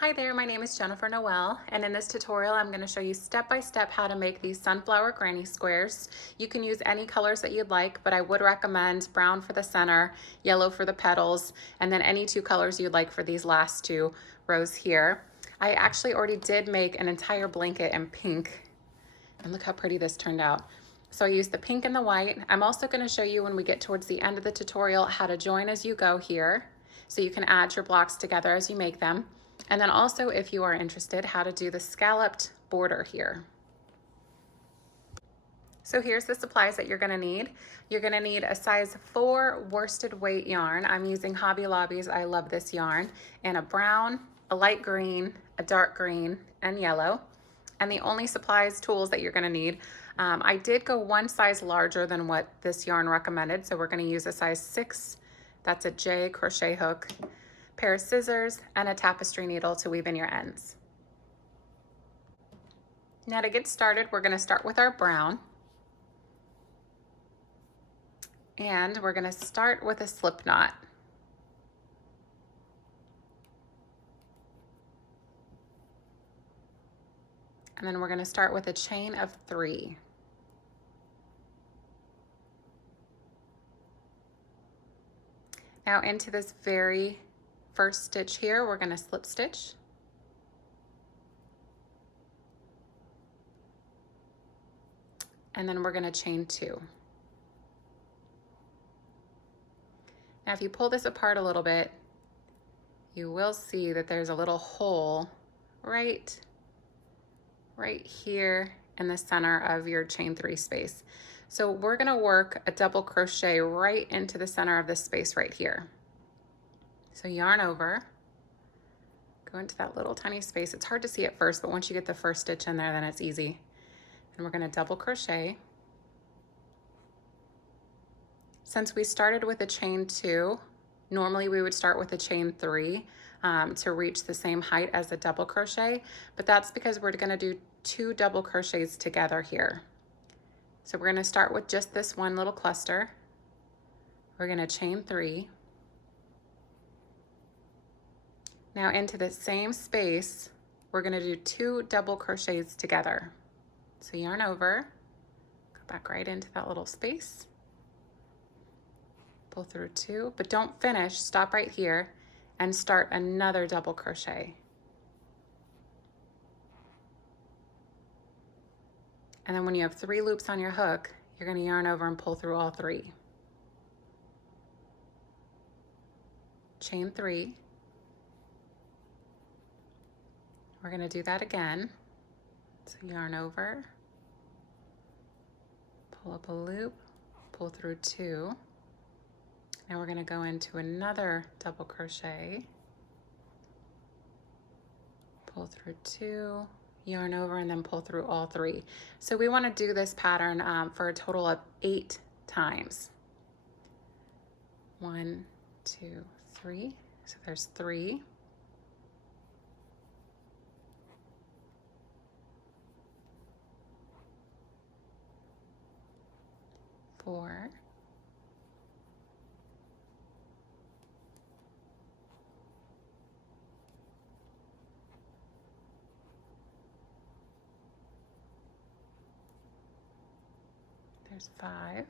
Hi there, my name is Jennifer Noel, and in this tutorial I'm going to show you step by step how to make these sunflower granny squares. You can use any colors that you'd like, but I would recommend brown for the center, yellow for the petals, and then any two colors you'd like for these last two rows here. I actually already did make an entire blanket in pink, and look how pretty this turned out. So I used the pink and the white. I'm also going to show you when we get towards the end of the tutorial how to join as you go here, so you can add your blocks together as you make them. And then also, if you are interested, how to do the scalloped border here. So here's the supplies that you're gonna need. You're gonna need a size 4 worsted weight yarn. I'm using Hobby Lobby's, I love this yarn, and a brown, a light green, a dark green, and yellow. And the only supplies, tools that you're gonna need, I did go one size larger than what this yarn recommended, so we're gonna use a size 6, that's a J crochet hook, pair of scissors, and a tapestry needle to weave in your ends. Now to get started, we're going to start with our brown. And we're going to start with a slip knot. And then we're going to start with a chain of 3. Now into this very first stitch here, we're going to slip stitch. And then we're going to chain 2. Now if you pull this apart a little bit, you will see that there's a little hole right here in the center of your chain 3 space. So we're going to work a double crochet right into the center of this space right here. So yarn over, go into that little tiny space. It's hard to see at first, but once you get the first stitch in there, then it's easy. And we're going to double crochet. Since we started with a chain 2, normally we would start with a chain 3 to reach the same height as a double crochet, but that's because we're going to do 2 double crochets together here. So we're going to start with just this one little cluster. We're going to chain 3. Now into the same space, we're going to do 2 double crochets together. So yarn over, go back right into that little space, pull through 2, but don't finish, stop right here and start another double crochet. And then when you have 3 loops on your hook, you're going to yarn over and pull through all 3. Chain 3. We're going to do that again. So yarn over, pull up a loop, pull through 2. Now we're going to go into another double crochet, pull through 2, yarn over, and then pull through all 3. So we want to do this pattern for a total of 8 times. 1, 2, 3. So there's 3. 4. 5.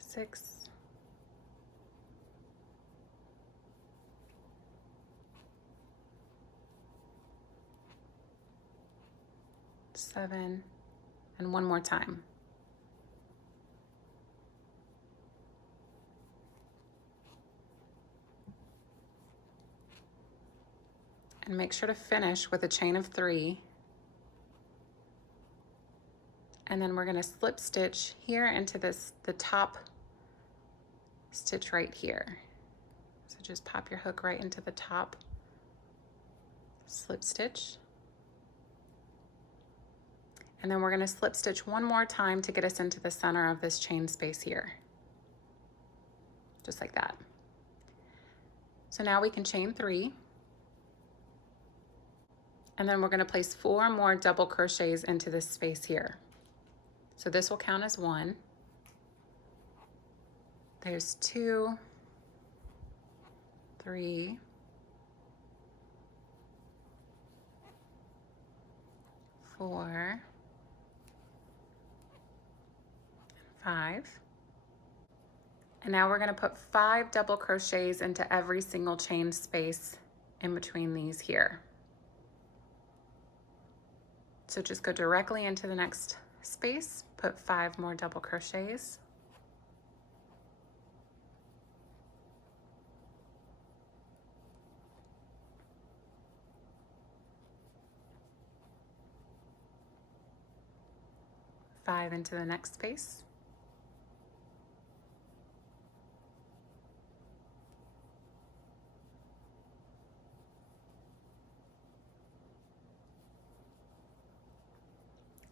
6. 7, and one more time. And make sure to finish with a chain of 3. And then we're going to slip stitch here into the top stitch right here. So just pop your hook right into the top, slip stitch. And then we're going to slip stitch one more time to get us into the center of this chain space here. Just like that. So now we can chain 3. And then we're going to place 4 more double crochets into this space here. So this will count as 1. There's 2, 3, 4, 5. And now we're going to put 5 double crochets into every single chain space in between these here. So just go directly into the next space, put 5 more double crochets. Five into the next space.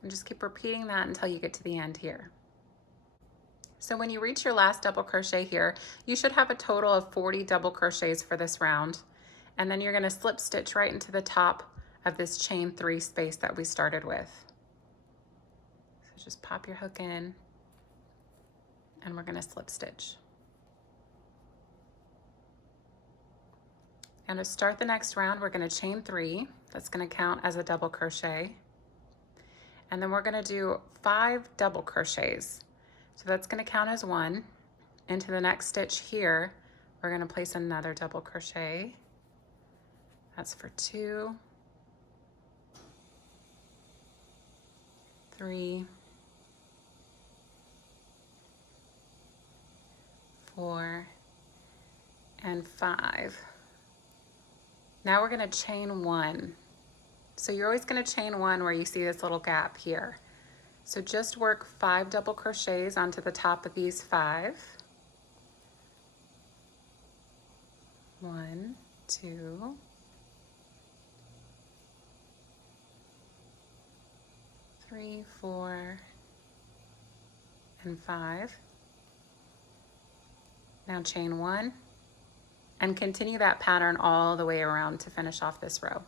And just keep repeating that until you get to the end here. So when you reach your last double crochet here, you should have a total of 40 double crochets for this round. And then you're going to slip stitch right into the top of this chain 3 space that we started with. So just pop your hook in and we're going to slip stitch. And to start the next round, we're going to chain 3. That's going to count as a double crochet. And then we're going to do 5 double crochets. So that's going to count as 1. Into the next stitch here, we're going to place another double crochet. That's for 2, 3, 4, and 5. Now we're going to chain 1. So you're always going to chain 1 where you see this little gap here. So just work 5 double crochets onto the top of these 5. 1, 2, 3, 4, and 5. Now chain 1 and continue that pattern all the way around to finish off this row.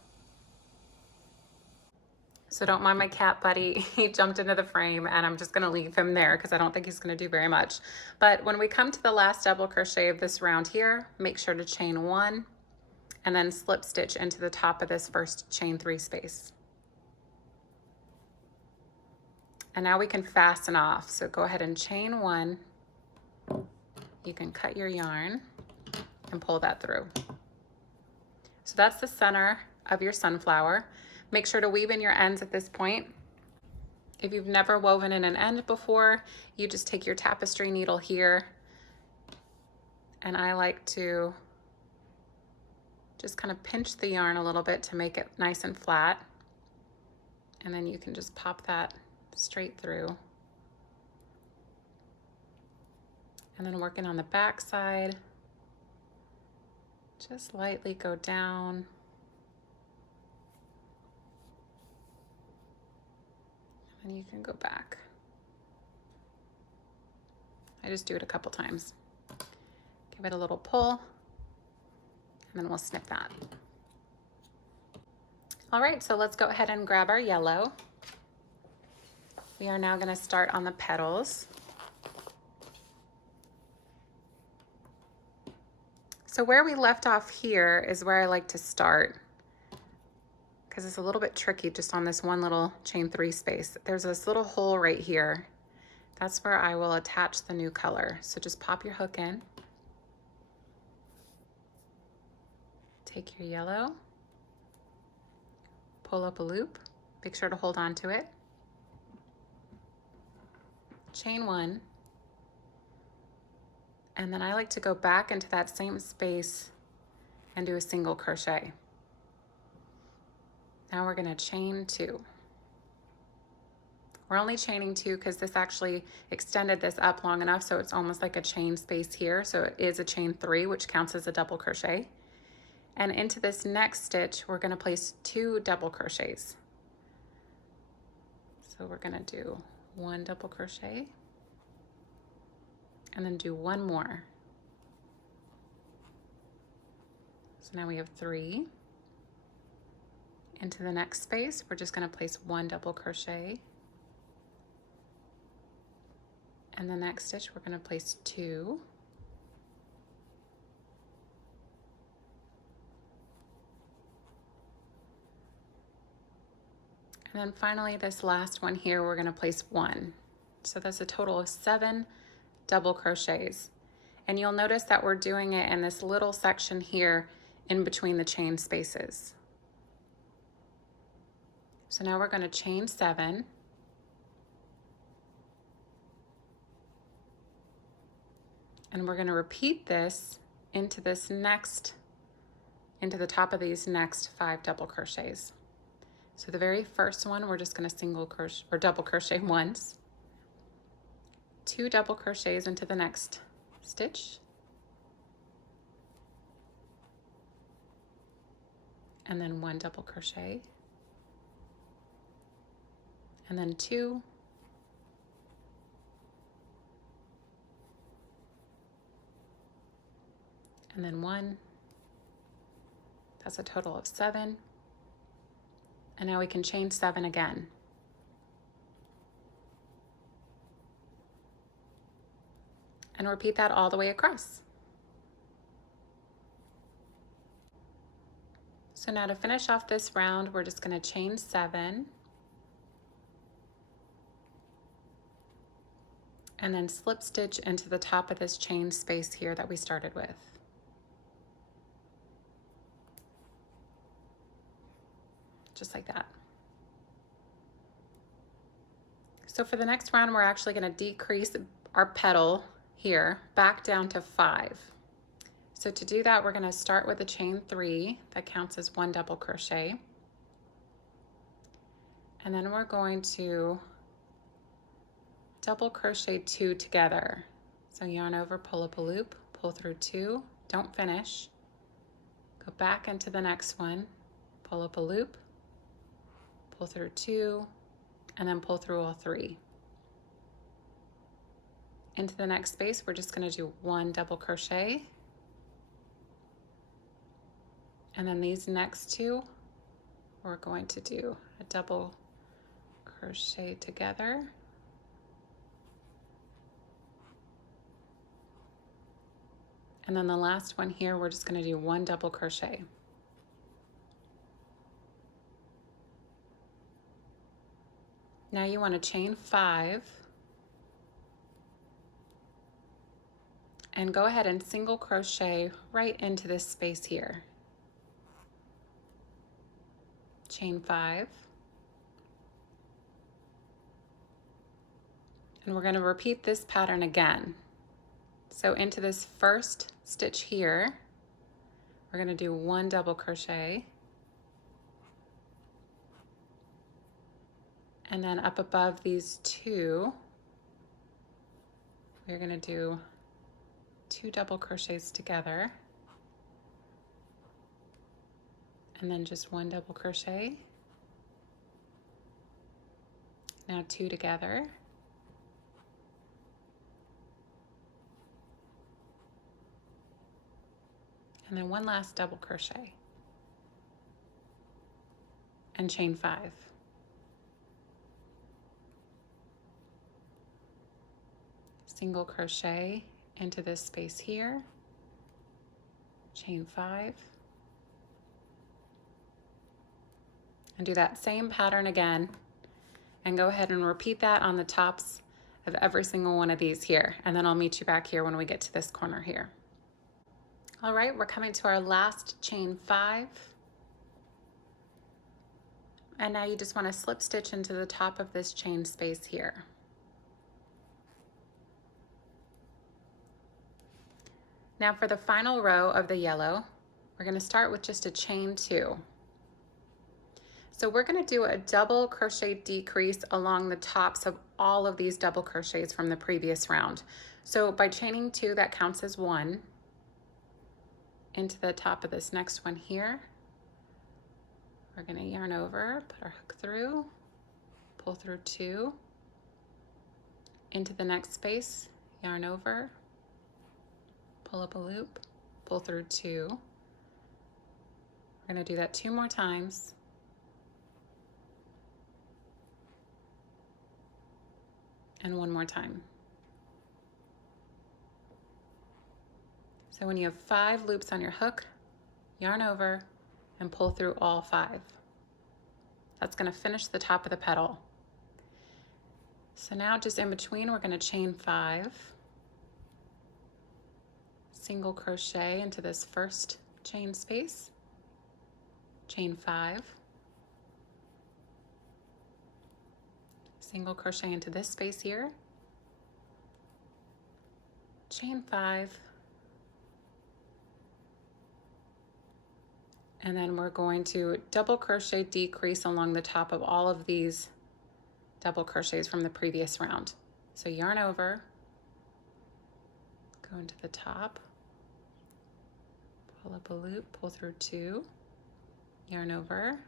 So don't mind my cat buddy, he jumped into the frame and I'm just gonna leave him there because I don't think he's gonna do very much. But when we come to the last double crochet of this round here, make sure to chain 1 and then slip stitch into the top of this first chain 3 space. And now we can fasten off. So go ahead and chain 1. You can cut your yarn and pull that through. So that's the center of your sunflower. Make sure to weave in your ends at this point. If you've never woven in an end before, you just take your tapestry needle here, and I like to just kind of pinch the yarn a little bit to make it nice and flat. And then you can just pop that straight through. And then working on the back side, just lightly go down. And you can go back. I just do it a couple times. Give it a little pull, and then we'll snip that. All right, so let's go ahead and grab our yellow. We are now gonna start on the petals. So where we left off here is where I like to start, because it's a little bit tricky just on this one little chain 3 space. There's this little hole right here. That's where I will attach the new color. So just pop your hook in. Take your yellow, pull up a loop, make sure to hold on to it. Chain 1. And then I like to go back into that same space and do a single crochet. Now we're going to chain 2. We're only chaining 2 because this actually extended this up long enough so it's almost like a chain space here. So it is a chain 3, which counts as a double crochet. And into this next stitch, we're going to place 2 double crochets. So we're going to do 1 double crochet and then do 1 more. So now we have 3. Into the next space, we're just going to place 1 double crochet. And the next stitch, we're going to place 2. And then finally, this last one here, we're gonna place 1. So that's a total of 7 double crochets. And you'll notice that we're doing it in this little section here in between the chain spaces. So now we're gonna chain 7. And we're gonna repeat this into the top of these next 5 double crochets. So the very first one, we're just gonna single crochet or double crochet once, 2 double crochets into the next stitch, and then 1 double crochet, and then 2, and then 1. That's a total of 7. And now we can chain 7 again. And repeat that all the way across. So now to finish off this round, we're just going to chain 7. And then slip stitch into the top of this chain space here that we started with. Just like that. So for the next round, we're actually going to decrease our petal here back down to 5. So to do that, we're going to start with a chain 3 that counts as 1 double crochet. And then we're going to double crochet 2 together. So yarn over, pull up a loop, pull through 2, don't finish. Go back into the next one, pull up a loop, pull through 2, and then pull through all 3. Into the next space, we're just going to do 1 double crochet. And then these next 2, we're going to do a double crochet together. And then the last one here, we're just going to do 1 double crochet. Now you want to chain 5 and go ahead and single crochet right into this space here. Chain 5. And we're going to repeat this pattern again. So into this first stitch here, we're going to do 1 double crochet. And then up above these 2, we're going to do 2 double crochets together. And then just 1 double crochet. Now 2 together. And then 1 last double crochet. And chain 5. Single crochet into this space here, chain 5, and do that same pattern again, and go ahead and repeat that on the tops of every single one of these here, and then I'll meet you back here when we get to this corner here. All right, we're coming to our last chain 5, and now you just want to slip stitch into the top of this chain space here. Now for the final row of the yellow, we're going to start with just a chain 2. So we're going to do a double crochet decrease along the tops of all of these double crochets from the previous round. So by chaining 2, that counts as 1. Into the top of this next one here, we're going to yarn over, put our hook through, pull through 2. Into the next space, yarn over, pull up a loop, pull through 2. We're going to do that 2 more times. And 1 more time. So when you have 5 loops on your hook, yarn over and pull through all 5. That's going to finish the top of the petal. So now just in between, we're going to chain 5, single crochet into this first chain space, chain 5, single crochet into this space here, chain 5, and then we're going to double crochet decrease along the top of all of these double crochets from the previous round. So yarn over, go into the top, pull up a loop, pull through 2, yarn over,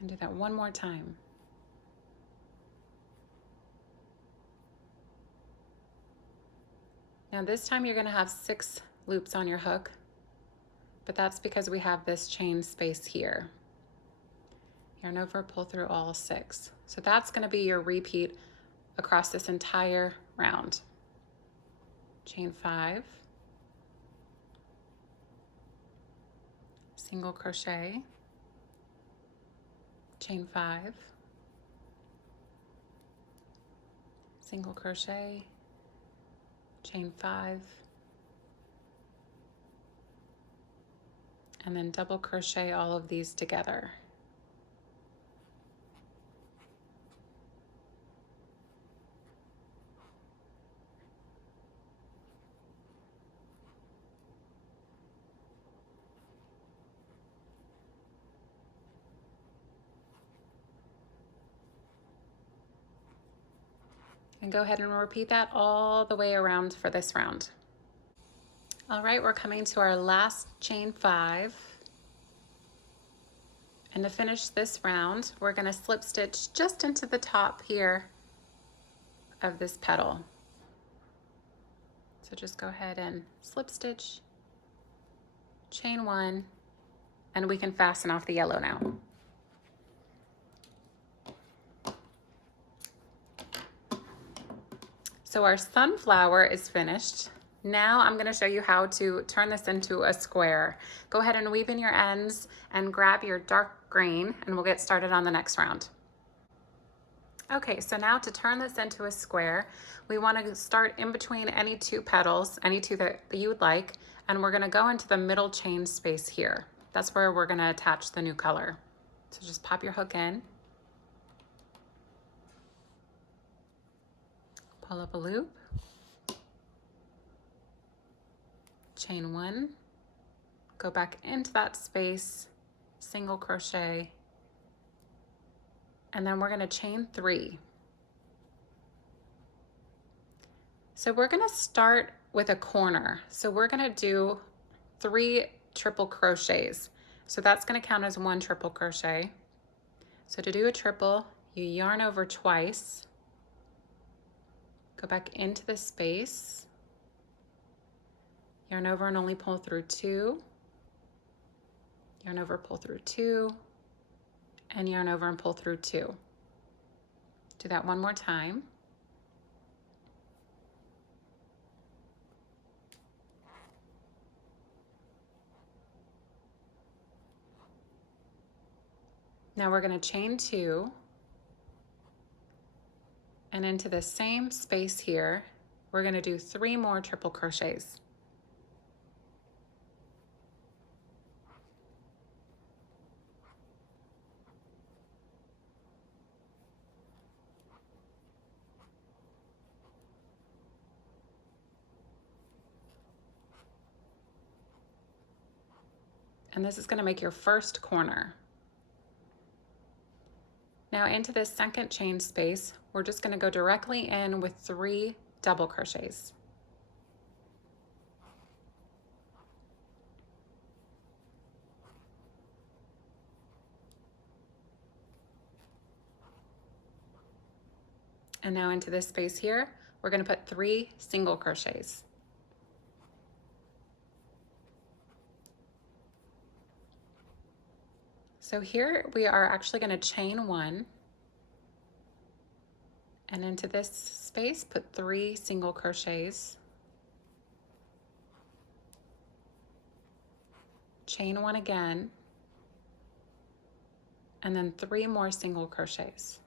and do that one more time. Now this time you're going to have 6 loops on your hook, but that's because we have this chain space here. Yarn over, pull through all 6. So that's going to be your repeat across this entire round. Chain 5, single crochet, chain 5, single crochet, chain 5, and then double crochet all of these together. And go ahead and repeat that all the way around for this round. All right, we're coming to our last chain 5. And to finish this round, we're going to slip stitch just into the top here of this petal. So just go ahead and slip stitch, chain 1, and we can fasten off the yellow now. So our sunflower is finished. Now I'm going to show you how to turn this into a square. Go ahead and weave in your ends and grab your dark green, and we'll get started on the next round. Okay, so now to turn this into a square, we want to start in between any 2 petals, any 2 that you would like, and we're going to go into the middle chain space here. That's where we're going to attach the new color. So just pop your hook in, pull up a loop, chain 1, go back into that space, single crochet, and then we're going to chain 3. So we're going to start with a corner. So we're going to do 3 triple crochets. So that's going to count as 1 triple crochet. So to do a triple, you yarn over twice, go back into the space, yarn over and only pull through 2, yarn over, pull through 2, and yarn over and pull through 2. Do that one more time. Now we're going to chain 2, and into the same space here, we're going to do 3 more triple crochets. And this is going to make your first corner. Now into this second chain space, we're just going to go directly in with 3 double crochets. And now into this space here, we're going to put 3 single crochets. So here we are actually going to chain 1, and into this space put 3 single crochets, chain 1 again, and then 3 more single crochets.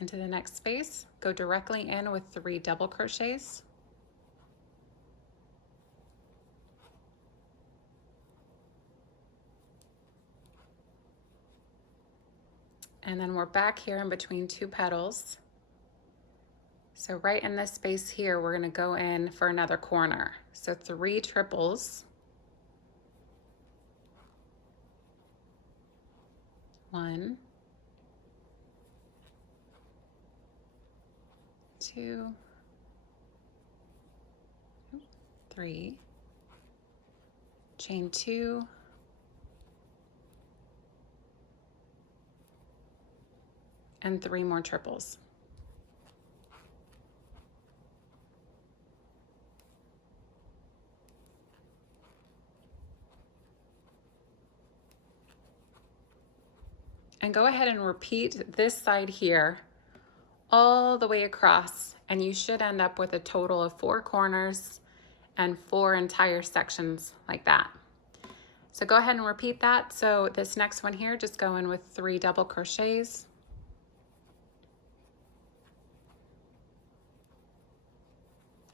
Into the next space, go directly in with 3 double crochets, and then we're back here in between 2 petals. So right in this space here, we're going to go in for another corner. So 3 triples, 1, 2, 3, chain 2, and 3 more triples. And go ahead and repeat this side here all the way across, and you should end up with a total of 4 corners and 4 entire sections like that. So go ahead and repeat that. So this next one here, just go in with 3 double crochets,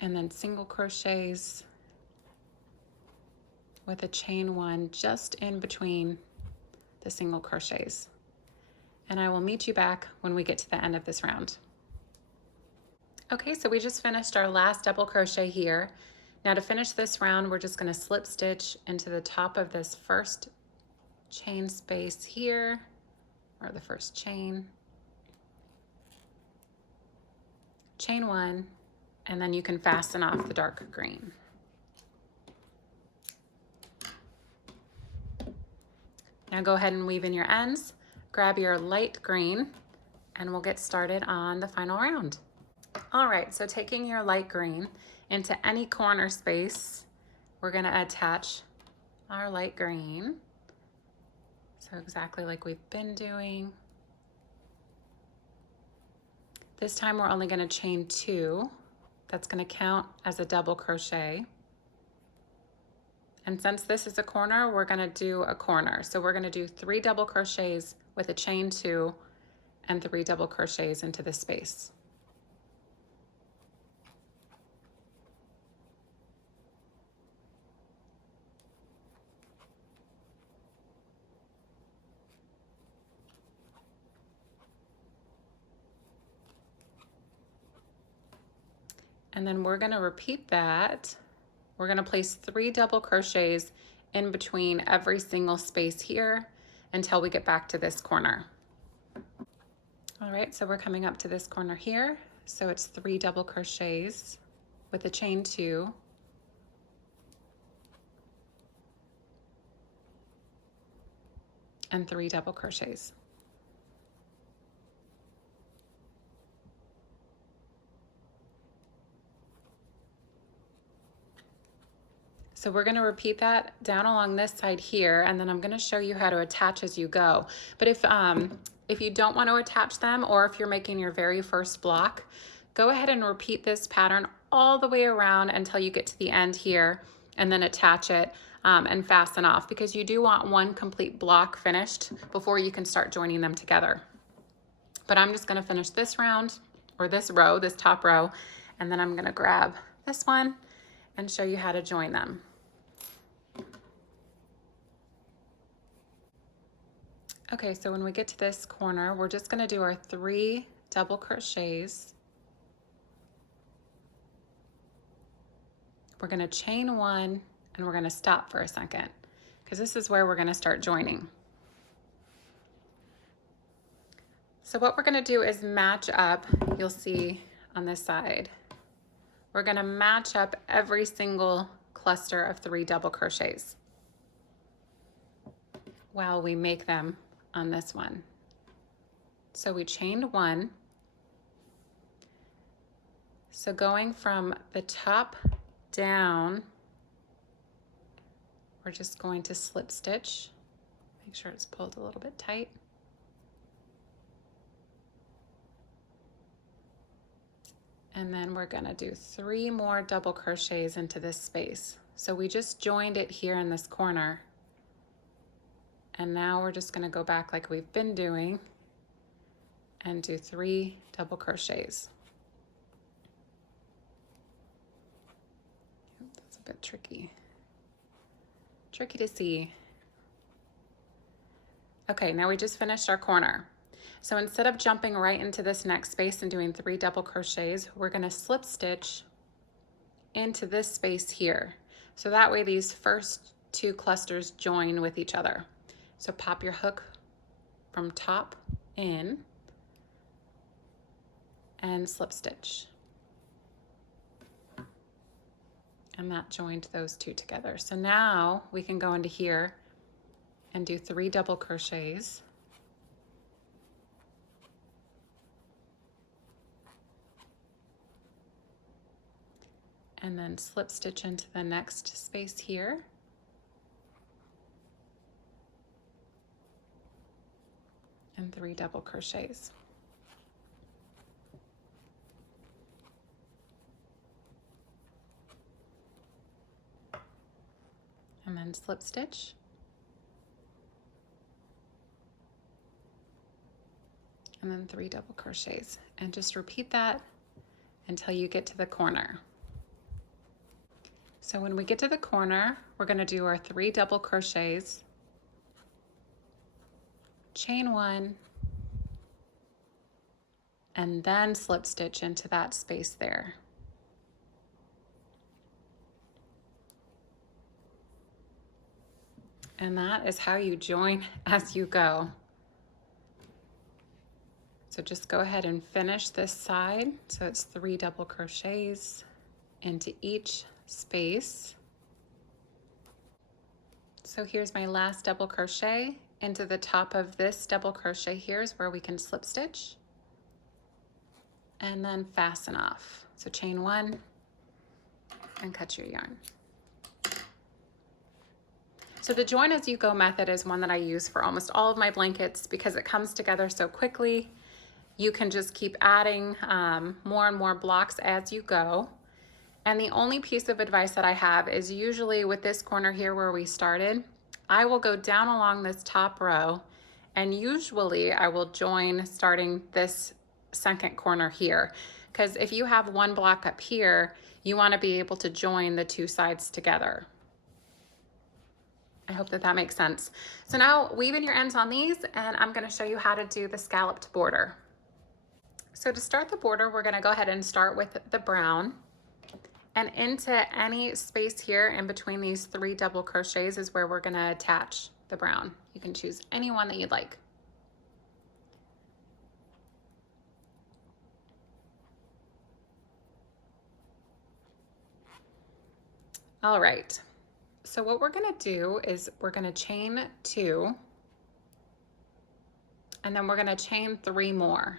and then single crochets with a chain 1 just in between the single crochets. And I will meet you back when we get to the end of this round. Okay, so we just finished our last double crochet here. Now to finish this round, we're just going to slip stitch into the top of this first chain space here, or the first chain, chain 1, and then you can fasten off the dark green. Now go ahead and weave in your ends, grab your light green, and we'll get started on the final round. All right, so taking your light green into any corner space, we're going to attach our light green. So exactly like we've been doing. This time we're only going to chain 2. That's going to count as a double crochet. And since this is a corner, we're going to do a corner. So we're going to do 3 double crochets with a chain 2 and 3 double crochets into this space. And then we're going to repeat that. We're going to place 3 double crochets in between every single space here until we get back to this corner. All right, so we're coming up to this corner here. So it's 3 double crochets with a chain 2, and 3 double crochets. So we're going to repeat that down along this side here, and then I'm going to show you how to attach as you go. But if you don't want to attach them, or if you're making your very first block, go ahead and repeat this pattern all the way around until you get to the end here, and then attach it and fasten off, because you do want one complete block finished before you can start joining them together. But I'm just going to finish this round, or this row, this top row, and then I'm going to grab this one and show you how to join them. Okay, so when we get to this corner, we're just going to do our 3 double crochets. We're going to chain 1, and we're going to stop for a second, because this is where we're going to start joining. So what we're going to do is match up, you'll see on this side. We're going to match up every single cluster of 3 double crochets while we make them on this one. So we chained 1, So going from the top down, we're just going to slip stitch. Make sure it's pulled a little bit tight. And then we're gonna do 3 more double crochets into this space. So we just joined it here in this corner. And now we're just gonna go back like we've been doing and do 3 double crochets. That's a bit tricky to see. Okay, now we just finished our corner. So instead of jumping right into this next space and doing 3 double crochets, we're gonna slip stitch into this space here. So that way these first 2 clusters join with each other. So pop your hook from top in and slip stitch. And that joined those 2 together. So now we can go into here and do 3 double crochets. And then slip stitch into the next space here. And 3 double crochets. And then slip stitch. And then 3 double crochets. And just repeat that until you get to the corner. So when we get to the corner, we're going to do our 3 double crochets, chain 1, and then slip stitch into that space there. And that is how you join as you go. So just go ahead and finish this side. So it's 3 double crochets into each space. So here's my last double crochet. Into the top of this double crochet here is where we can slip stitch and then fasten off. So chain 1 and cut your yarn. So the join as you go method is one that I use for almost all of my blankets because it comes together so quickly. You can just keep adding more and more blocks as you go. And the only piece of advice that I have is usually with this corner here where we started, I will go down along this top row and usually I will join starting this second corner here. Because if you have one block up here, you want to be able to join the 2 sides together. I hope that that makes sense. So now weave in your ends on these and I'm going to show you how to do the scalloped border. So to start the border, we're going to go ahead and start with the brown. And into any space here in between these 3 double crochets is where we're going to attach the brown. You can choose any one that you'd like. All right, so what we're going to do is we're going to chain 2 and then we're going to chain 3 more.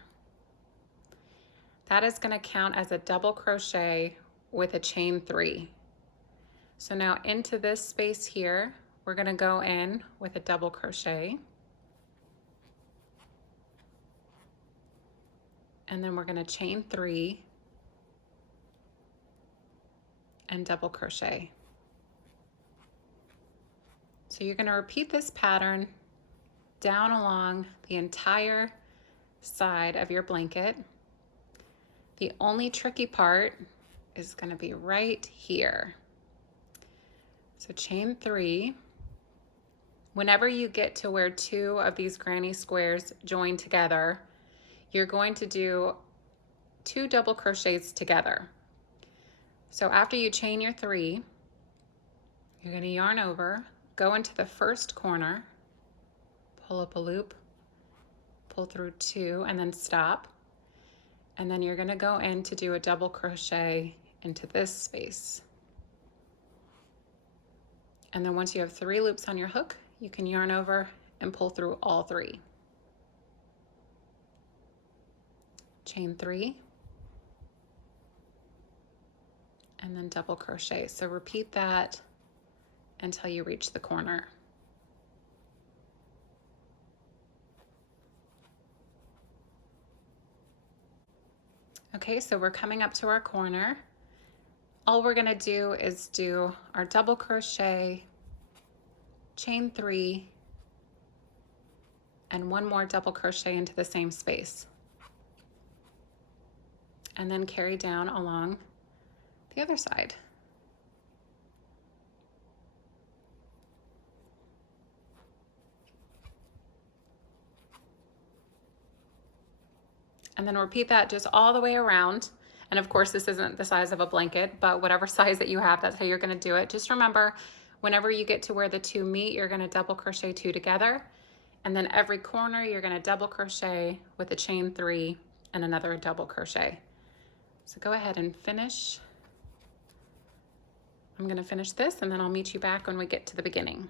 That is going to count as a double crochet with a chain 3. So now into this space here, we're going to go in with a double crochet. And then we're going to chain 3 and double crochet. So you're going to repeat this pattern down along the entire side of your blanket. The only tricky part is going to be right here. So chain 3. Whenever you get to where 2 of these granny squares join together, you're going to do 2 double crochets together. So after you chain your 3, you're going to yarn over, go into the first corner, pull up a loop, pull through 2, and then stop. And then you're going to go in to do a double crochet into this space. And then once you have 3 loops on your hook, you can yarn over and pull through all 3. Chain 3, and then double crochet. So repeat that until you reach the corner. Okay, so we're coming up to our corner. All we're gonna do is do our double crochet, chain 3, and one more double crochet into the same space. And then carry down along the other side. And then repeat that just all the way around. And of course, this isn't the size of a blanket, but whatever size that you have, that's how you're gonna do it. Just remember, whenever you get to where the 2 meet, you're gonna double crochet 2 together. And then every corner, you're gonna double crochet with a chain 3 and another double crochet. So go ahead and finish. I'm gonna finish this and then I'll meet you back when we get to the beginning.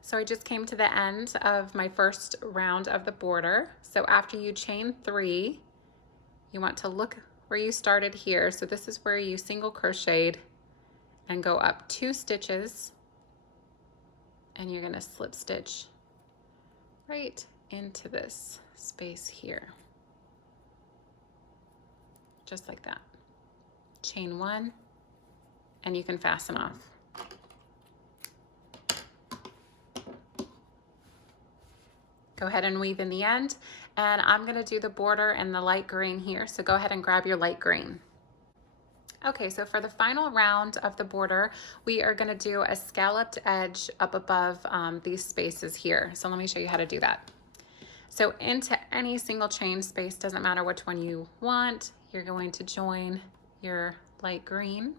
So I just came to the end of my first round of the border. So after you chain 3, you want to look where you started here. So this is where you single crocheted and go up 2 stitches, and you're gonna slip stitch right into this space here. Just like that. Chain 1, and you can fasten off. Go ahead and weave in the end, and I'm gonna do the border in the light green here, so go ahead and grab your light green. Okay, so for the final round of the border, we are gonna do a scalloped edge up above these spaces here. So let me show you how to do that. So into any single chain space, doesn't matter which one you want, you're going to join your light green.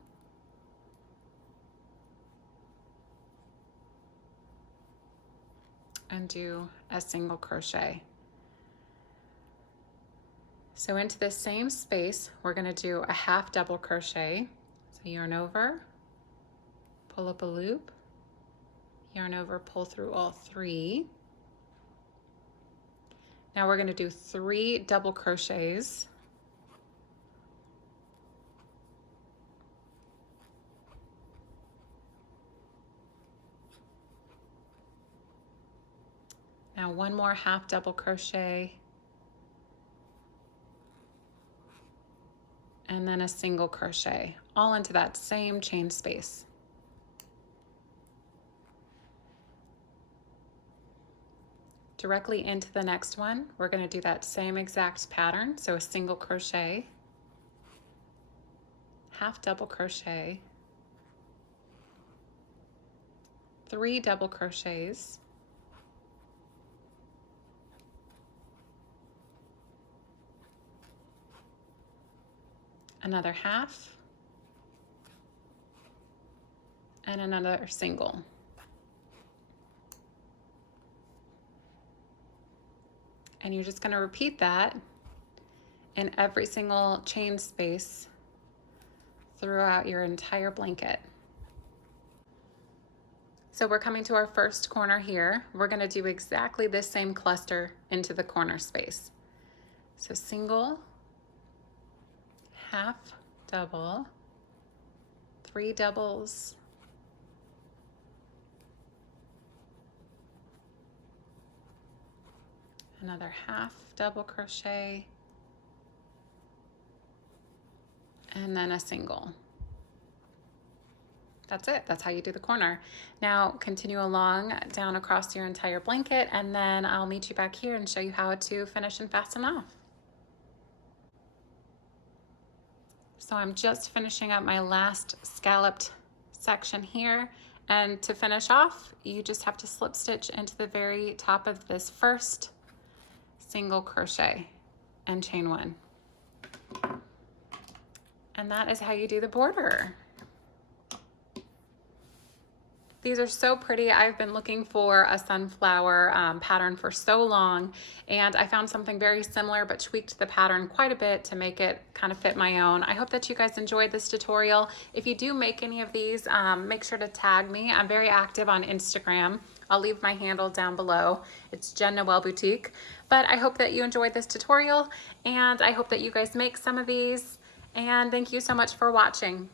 And do a single crochet. So into the same space, we're gonna do a half double crochet. So yarn over, pull up a loop, yarn over, pull through all 3. Now we're gonna do 3 double crochets. Now one more half double crochet, and then a single crochet, all into that same chain space. Directly into the next one, we're going to do that same exact pattern, so a single crochet, half double crochet, 3 double crochets, another half, and another single. And you're just going to repeat that in every single chain space throughout your entire blanket. So we're coming to our first corner here. We're going to do exactly this same cluster into the corner space. So single, half double, 3 doubles, another half double crochet, and then a single. That's it. That's how you do the corner. Now continue along down across your entire blanket, and then I'll meet you back here and show you how to finish and fasten off. So I'm just finishing up my last scalloped section here, and to finish off, you just have to slip stitch into the very top of this first single crochet and chain 1. And that is how you do the border. These are so pretty. I've been looking for a sunflower pattern for so long, and I found something very similar but tweaked the pattern quite a bit to make it kind of fit my own. I hope that you guys enjoyed this tutorial. If you do make any of these, make sure to tag me. I'm very active on Instagram. I'll leave my handle down below. It's Jen Noel Boutique. But I hope that you enjoyed this tutorial, and I hope that you guys make some of these, and thank you so much for watching.